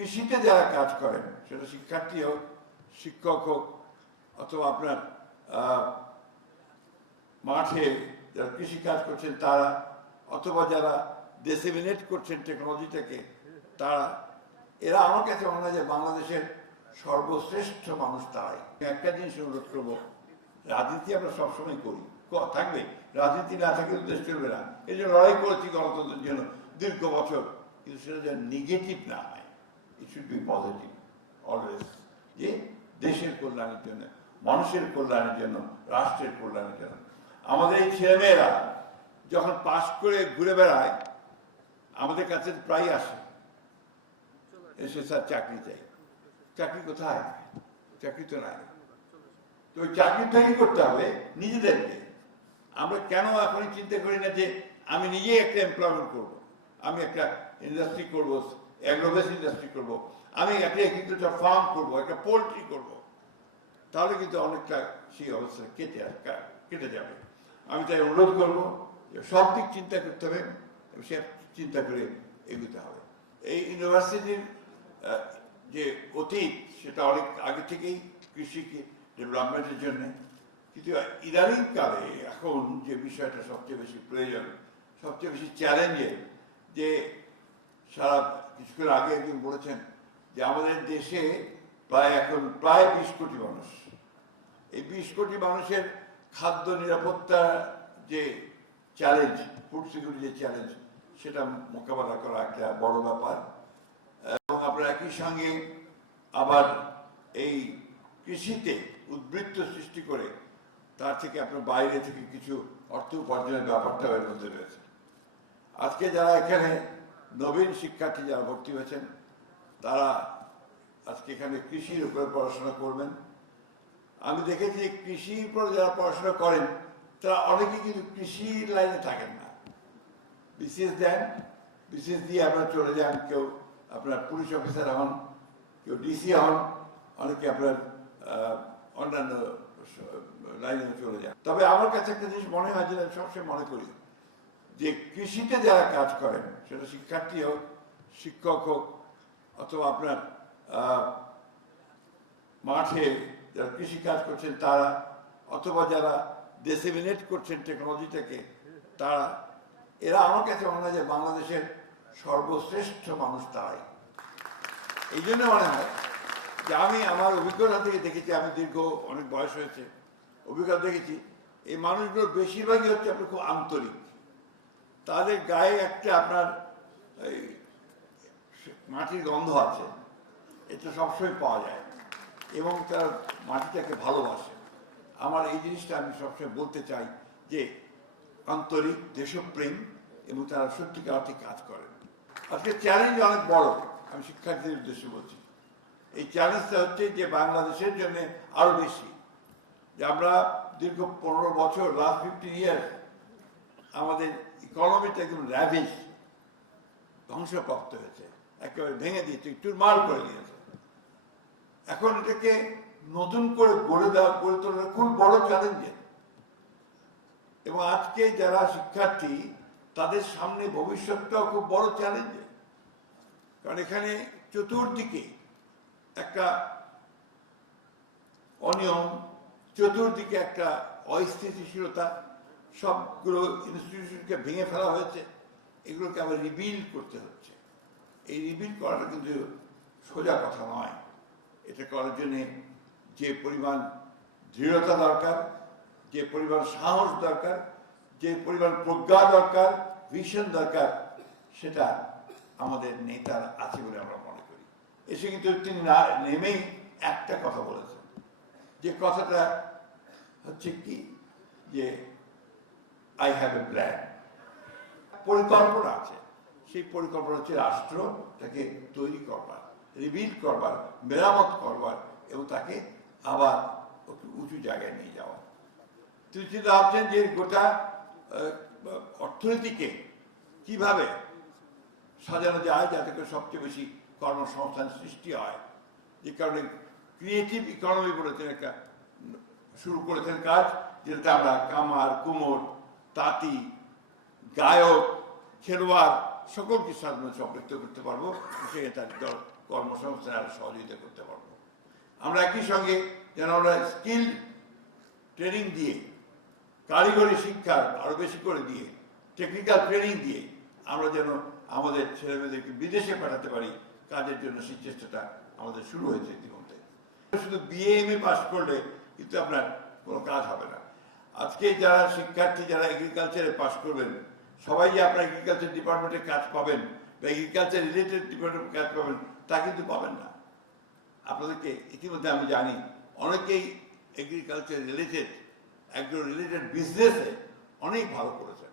কৃষিতে যারা কাজ করেন, সেটা শিক্ষার্থী হোক, শিক্ষক হোক, অথবা আপনার মাঠে যারা কৃষি কাজ করছেন তারা, অথবা যারা ডিসেমিনেট করছেন টেকনোলজিটাকে তারা, এরা আমার কাছে মনে হয় যে বাংলাদেশের সর্বশ্রেষ্ঠ মানুষ তারাই। একটা জিনিস অনুরোধ করবো, রাজনীতি আমরা সবসময় করি, থাকবে, রাজনীতি না থাকলে দেশ চলবে না। এই জন্য লড়াই করেছি গণতন্ত্রের জন্য দীর্ঘ বছর, কিন্তু সেটা যেন নেগেটিভ না হয়, it should be positive always, যে দেশের কল্যাণের জন্য, মানুষের কল্যাণের জন্য, রাষ্ট্রের কল্যাণের জন্য। আমাদের এই ছেলেমেয়েরা যখন পাশ করে ঘুরে বেড়ায় আমাদের কাছে প্রায় আসে, এসে স্যার চাকরি চাই। চাকরি কোথায়? চাকরি তো নাই। তো ওই চাকরিটাই করতে হবে নিজেদেরকে। আমরা কেন এখনই চিন্তা করি না যে আমি নিজেই একটা এমপ্লয়মেন্ট করবো, আমি একটা ইন্ডাস্ট্রি করবো, অ্যাগ্রোবেস ইন্ডাস্ট্রি করবো, আমি একটা এগ্রিকালচার ফার্ম করবো, একটা পোলট্রি করবো, তাহলে কিন্তু অনেকটা সেই অবস্থা কেটে যাবে। আমি তাই অনুরোধ করবো যে সব দিক চিন্তা করতে হবে, সে চিন্তা করে এগোতে হবে। এই ইউনিভার্সিটির যে অতীত, সেটা অনেক আগে থেকেই কৃষিকে ডেভেলপমেন্টের জন্য, কিন্তু ইদানিং কালে এখন যে বিষয়টা সবচেয়ে বেশি প্রয়োজন, সবচেয়ে বেশি চ্যালেঞ্জের, যে সারা কিছুক্ষণ আগে একজন বলেছেন যে আমাদের দেশে এখন প্রায় 20 কোটি মানুষ, এই 20 কোটি মানুষের খাদ্য নিরাপত্তা যে চ্যালেঞ্জ, ফুড সিকিউরিটি যে চ্যালেঞ্জ, সেটা মোকাবেলা করা একটা বড় ব্যাপার। এবং আপনারা একই সঙ্গে আবার এই কৃষিতে উদ্বৃত্ত সৃষ্টি করে তার থেকে আপনার বাইরে থেকে কিছু অর্থ উপার্জনের ব্যাপারটা এর মধ্যে রয়েছে। আজকে যারা এখানে নবীন শিক্ষার্থী যারা ভর্তি হয়েছেন, তারা আজকে এখানে কৃষির উপরে পড়াশোনা করবেন। আমি দেখেছি কৃষির উপর যারা পড়াশোনা করেন তারা অনেকে কিন্তু কৃষির লাইনে থাকেন না, বিসিএস দেন, বিসিএস দিয়ে আপনারা চলে যান, কেউ আপনার পুলিশ অফিসার হন, কেউ ডিসি হন, অনেকে আপনার অন্যান্য লাইনে চলে যান। তবে আমার কাছে একটা জিনিস মনে হয়, যেটা সবসময় মনে করি, যে কৃষিতে যারা কাজ করেন, সেটা শিক্ষার্থী হোক, শিক্ষক হোক, অথবা আপনার মাঠে যারা কৃষি কাজ করছেন তারা, অথবা যারা ডিসেমিনেট করছেন টেকনোলজিটাকে তারা, এরা আমার কাছে মনে হয় যে বাংলাদেশের সর্বশ্রেষ্ঠ মানুষ তারাই। এই জন্য মনে হয় যে আমি আমার অভিজ্ঞতা থেকে দেখেছি, আমি দীর্ঘ অনেক বয়স হয়েছে, অভিজ্ঞতা দেখেছি এই মানুষগুলোর বেশিরভাগই হচ্ছে আপনার খুব আন্তরিক, তাদের গায়ে একটা আপনার এই মাটির গন্ধ আছে, এটা সবসময় পাওয়া যায়, এবং তার মাটিটাকে ভালোবাসে। আমার এই জিনিসটা আমি সবসময় বলতে চাই যে আন্তরিক, দেশপ্রেম, এবং তারা সত্যিকার অর্থে কাজ করেন। আজকে চ্যালেঞ্জ অনেক বড়, আমি শিক্ষার্থীদের উদ্দেশ্যে বলছি। এই চ্যালেঞ্জটা হচ্ছে যে বাংলাদেশের জন্য আরো বেশি, যে আমরা দীর্ঘ 15 বছর, লাস্ট 15 ইয়ার্স, আমাদের ইকোনমিটা একদম র্যাভিশ, ধ্বংসপ্রাপ্ত হয়েছে, একেবারে ভেঙে দিয়েছে, চুরমার করে দিয়েছে। এখন এটাকে নতুন করে গড়ে তোলা খুব বড় চ্যালেঞ্জের। এবং আজকে যারা শিক্ষার্থী, তাদের সামনে ভবিষ্যৎটাও খুব বড় চ্যালেঞ্জের, কারণ এখানে চতুর্দিকে একটা অনিয়ম, চতুর্দিকে একটা অস্থিতিশীলতা, সবগুলো ইনস্টিটিউশনকে ভেঙে ফেলা হয়েছে, এগুলোকে আবার রিবিল্ড করতে হচ্ছে। এই রিবিল্ড করাটা কিন্তু সোজা কথা নয়। এটা করার জন্যে যে পরিমাণ দৃঢ়তা দরকার, যে পরিমাণ সাহস দরকার, যে পরিমাণ প্রজ্ঞা দরকার, ভিশন দরকার, সেটা আমাদের নেতার আছে বলে আমরা মনে করি। এসে কিন্তু তিনি নেমেই একটা কথা বলেছেন, যে কথাটা হচ্ছে কি, যে আই হ্যাভ এ প্ল্যান, পরিকল্পনা আছে। সেই পরিকল্পনা হচ্ছে রাষ্ট্রটাকে তৈরি করবার, রিবিল্ড করবার, মেরামত করবার, এবং তাকে আবার উঁচু জায়গায় নিয়ে যাওয়া। তিনি চিন্তা ভাবছেন যে গোটা অর্থনীতিকে কিভাবে সাজানো যায় যাতে করে সবচেয়ে বেশি কর্মসংস্থান সৃষ্টি হয়। যে কারণে ক্রিয়েটিভ ইকোনমি বলে তিনি একটা শুরু করেছেন কাজ, যেটাতে আমরা কামার, কুমোর, তাঁতি, গায়ক, খেলোয়াড় সকলকে সাধারণ সম্পৃক্ত করতে পারবো, সে তার কর্মসংস্থানে আরো সহযোগিতা করতে পারবো। আমরা একই সঙ্গে যেন আমরা স্কিল ট্রেনিং দিয়ে, কারিগরি শিক্ষা আরো বেশি করে দিয়ে, টেকনিক্যাল ট্রেনিং দিয়ে আমরা যেন আমাদের ছেলেমেয়েদেরকে বিদেশে পাঠাতে পারি, কাজের জন্য সেই চেষ্টাটা আমাদের শুরু হয়েছে ইতিমধ্যে। শুধু BA-MA পাস করলে কিন্তু আপনার কোনো কাজ হবে না। আজকে যারা শিক্ষার্থী যারা এগ্রিকালচারে পাস করবেন, সবাই যে আপনার এগ্রিকালচার ডিপার্টমেন্টে কাজ পাবেন বা এগ্রিকালচার রিলেটেড ডিপার্টমেন্টে কাজ পাবেন তা কিন্তু পাবেন না। আপনাদেরকে ইতিমধ্যে আমি জানি অনেকেই এগ্রিকালচার রিলেটেড, অ্যাগ্রো রিলেটেড বিজনেসে অনেক ভালো করেছেন,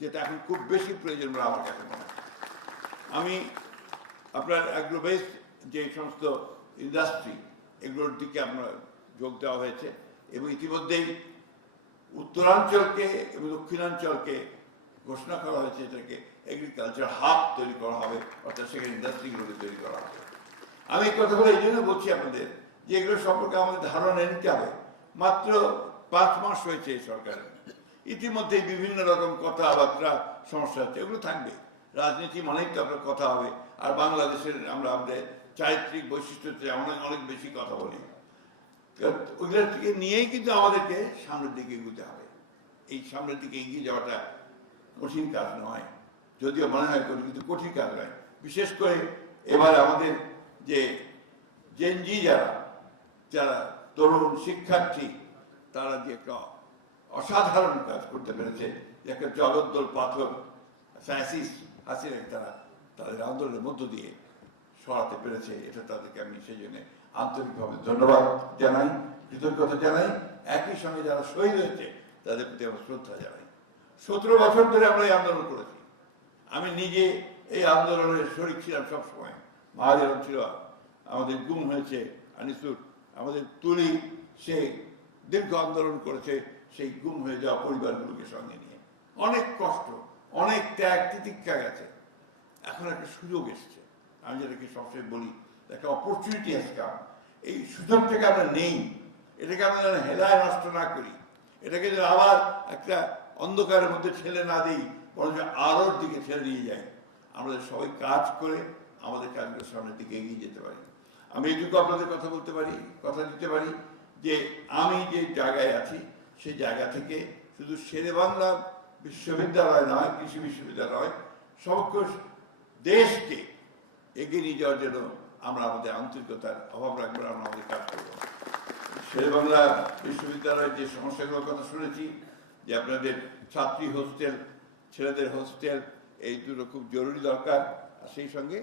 যেটা এখন খুব বেশি প্রয়োজন বলে আমার কাছে মনে হয়। আমি আপনার অ্যাগ্রো বেসড যে সমস্ত ইন্ডাস্ট্রি এগুলোর দিকে আপনার যোগ দেওয়া হয়েছে এবং ইতিমধ্যেই উত্তরাঞ্চলকে এবং দক্ষিণাঞ্চলকে ঘোষণা করা হয়েছে এটাকে এগ্রিকালচার হাব তৈরি করা হবে, অর্থাৎ সেখানে ইন্ডাস্ট্রিগুলোকে তৈরি করা হবে। আমি এই কথাগুলো এই জন্য বলছি আপনাদের যে এগুলো সম্পর্কে আমাদের ধারণা নিতে হবে। মাত্র 5 মাস হয়েছে এই সরকারের, ইতিমধ্যে বিভিন্ন রকম কথাবার্তা সমস্যা হচ্ছে, এগুলো থাকবে। রাজনীতি মানেই তো আপনার কথা হবে, আর বাংলাদেশের আমরা আমাদের চারিত্রিক বৈশিষ্ট্যতে অনেক অনেক বেশি কথা বলি। ওইগুলোর থেকে নিয়েই কিন্তু আমাদেরকে সামনের দিকে এগোতে হবে। এই সামনের দিকে এগিয়ে যাওয়াটা কঠিন কাজ নয়, যদিও মনে হয় কিন্তু কঠিন কাজ নয়। বিশেষ করে এবার আমাদের যে জেনজি যারা তরুণ শিক্ষার্থী, তারা যে একটা অসাধারণ কাজ করতে পেরেছে, যে একটা জগদ্দল পাথর ফ্যাসিস্ট হাসিনা তারা তাদের আন্দোলনের মধ্য দিয়ে সরাতে পেরেছে, এটা তাদেরকে আমি সেই জন্য আন্তরিকভাবে ধন্যবাদ জানাই, কৃতজ্ঞতা জানাই। একই সঙ্গে যারা শহীদ হয়েছে তাদের প্রতি আমরা শ্রদ্ধা জানাই। 17 বছর ধরে আমরা এই আন্দোলন করেছি, আমি নিজে এই আন্দোলনের শরীক ছিলাম সবসময়। মাহাদির ছিল, আমাদের গুম হয়েছে আনিসুর, আমাদের তুলি সে দীর্ঘ আন্দোলন করেছে সেই গুম হয়ে যাওয়া পরিবারগুলোকে সঙ্গে নিয়ে। অনেক কষ্ট, অনেক ত্যাগ তিতিক্ষা গেছে, এখন একটা সুযোগ এসছে। আমি যেটাকে সবসময় বলি একটা অপরচুনিটি আছে, এই সুযোগটাকে আমরা নেই, এটাকে আমরা যেন হেলায় নষ্ট না করি, এটাকে যেন আবার একটা অন্ধকারের মধ্যে ঠেলে না দিই, বরঞ্চ আলোর দিকে ঠেলে নিয়ে যাই। আমাদের সবাই কাজ করে আমাদের কাজগুলো সামনের দিকে এগিয়ে যেতে পারি। আমি এইটুকু আপনাদের কথা বলতে পারি, কথা দিতে পারি যে আমি যে জায়গায় আছি সেই জায়গা থেকে শুধু শেরেবাংলা বিশ্ববিদ্যালয় নয়, কৃষি বিশ্ববিদ্যালয়, সমগ্র দেশকে এগিয়ে নিয়ে যাওয়ার জন্য আমরা আমাদের আন্তরিকতার অভাব রাখবো, আমরা আমাদের কাজ করবো। শেরেবাংলা বিশ্ববিদ্যালয়ের যে সমস্যাগুলোর কথা শুনেছি, যে আপনাদের ছাত্রী হোস্টেল, ছেলেদের হোস্টেল, এই দুটো খুব জরুরি দরকার। আর সেই সঙ্গে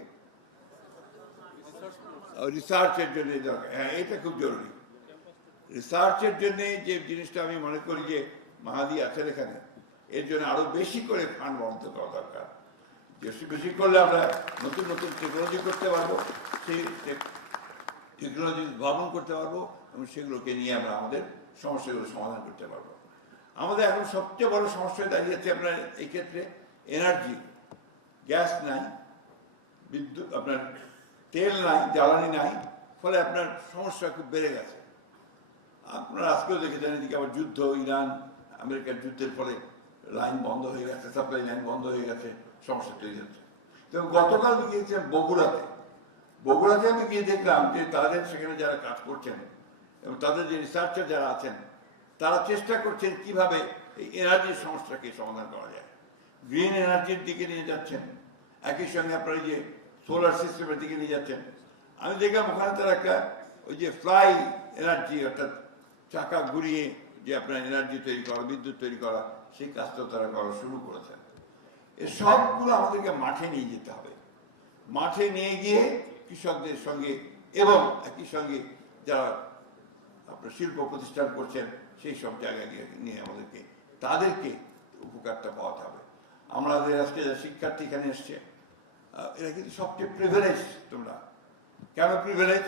রিসার্চের জন্য দরকার, হ্যাঁ এটা খুব জরুরি। রিসার্চের জন্য যে জিনিসটা আমি মনে করি যে মাহাদি আছেন এখানে, এর জন্য আরো বেশি করে ফান্ড বন্ধ করা দরকার। বেশি বেশি করলে আমরা নতুন নতুন টেকনোলজি করতে পারবো, সেই টেকনোলজি উদ্ভাবন করতে পারবো এবং সেগুলোকে নিয়ে আমরা আমাদের সমস্যাগুলো সমাধান করতে পারবো। আমাদের এখন সবচেয়ে বড় সমস্যা দাঁড়িয়েছে আপনার এই ক্ষেত্রে এনার্জি, গ্যাস নাই, বিদ্যুৎ আপনার তেল নাই, জ্বালানি নাই, ফলে আপনার সমস্যা খুব বেড়ে গেছে। আপনারা আজকেও দেখেছেন এদিকে আবার যুদ্ধ, ইরান আমেরিকার যুদ্ধের ফলে লাইন বন্ধ হয়ে গেছে, সাপ্লাই লাইন বন্ধ হয়ে গেছে, সমস্যা তৈরি হচ্ছে। তো গতকাল গিয়েছিলাম বগুড়াতে আমি গিয়ে দেখলাম যে তাদের সেখানে যারা কাজ করছেন এবং তাদের যে রিসার্চার যারা আছেন, তারা চেষ্টা করছেন কিভাবে এই এনার্জির সমস্যাকে সমাধান করা যায়। গ্রিন এনার্জির দিকে নিয়ে যাচ্ছেন, একই সঙ্গে আপনার যে সোলার সিস্টেমের দিকে নিয়ে যাচ্ছেন। আমি দেখলাম ওখানে তারা একটা ওই যে ফ্লাই এনার্জি, অর্থাৎ চাকা ঘুরিয়ে যে আপনার এনার্জি তৈরি করা, বিদ্যুৎ তৈরি করা, সেই কাজটাও তারা করা শুরু করেছেন। এই সবগুলো আমাদেরকে মাঠে নিয়ে যেতে হবে, মাঠে নিয়ে গিয়ে কৃষকদের সঙ্গে এবং একই সঙ্গে যারা আপনার শিল্প প্রতিষ্ঠান করছেন সেই সব জায়গায় নিয়ে আমাদেরকে তাদেরকে উপকারটা পাওয়াতে হবে। আমাদের আজকে যারা শিক্ষার্থী এখানে এসছে, এরা কিন্তু সবচেয়ে প্রিভিলেজ। তোমরা কেন প্রিভিলেজ?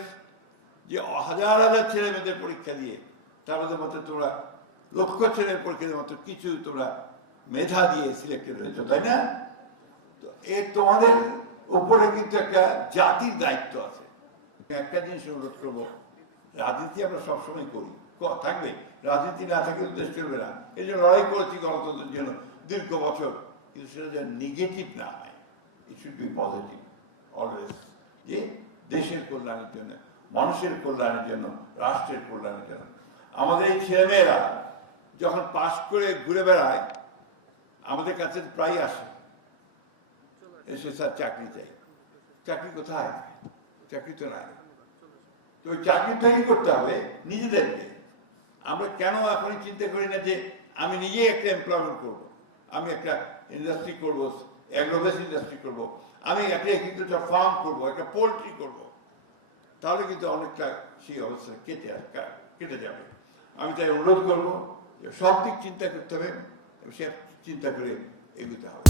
যে হাজার হাজার ছেলে মেয়েদের পরীক্ষা দিয়ে তার মধ্যে মাত্র তোমরা লক্ষ ছেলের পরীক্ষা দিয়ে মাত্র কিছু তোমরা মেধা দিয়ে সিলেক্টেড হয়েছো, তাই না? তো তোমাদের উপরে কিন্তু একটা জাতির দায়িত্ব আছে। একটা জিনিস অনুরোধ করবো, রাজনীতি আমরা সবসময় করি, থাকবে, রাজনীতি না থাকলে দেশ চলবে না। এই জন্য লড়াই করেছি গণতন্ত্রের জন্য দীর্ঘ বছর, কিন্তু সেটা যেন নেগেটিভ না হয়, it should be positive always. যে দেশের কল্যাণের জন্য, মানুষের কল্যাণের জন্য, রাষ্ট্রের কল্যাণের জন্য। আমাদের এই ছেলেমেয়েরা যখন পাশ করে ঘুরে বেড়ায় আমাদের কাছে প্রায় আসে, এসে স্যার চাকরি চাই। চাকরি কোথায়? চাকরি তো নাই। তো ওই চাকরিটাই করতে হবে নিজেদেরকে। আমরা কেন এখনই চিন্তা করি না যে আমি নিজেই একটা এমপ্লয়মেন্ট করবো, আমি একটা ইন্ডাস্ট্রি করবো, অ্যাগ্রোবেস ইন্ডাস্ট্রি করবো, আমি একটা এগ্রিকালচার ফার্ম করবো, একটা পোলট্রি করবো, তাহলে কিন্তু অনেকটা সেই অবস্থা কেটে যাবে। আমি তাই অনুরোধ করবো যে সব দিক চিন্তা করতে হবে, সে চিন্তা করে এগোতে হবে।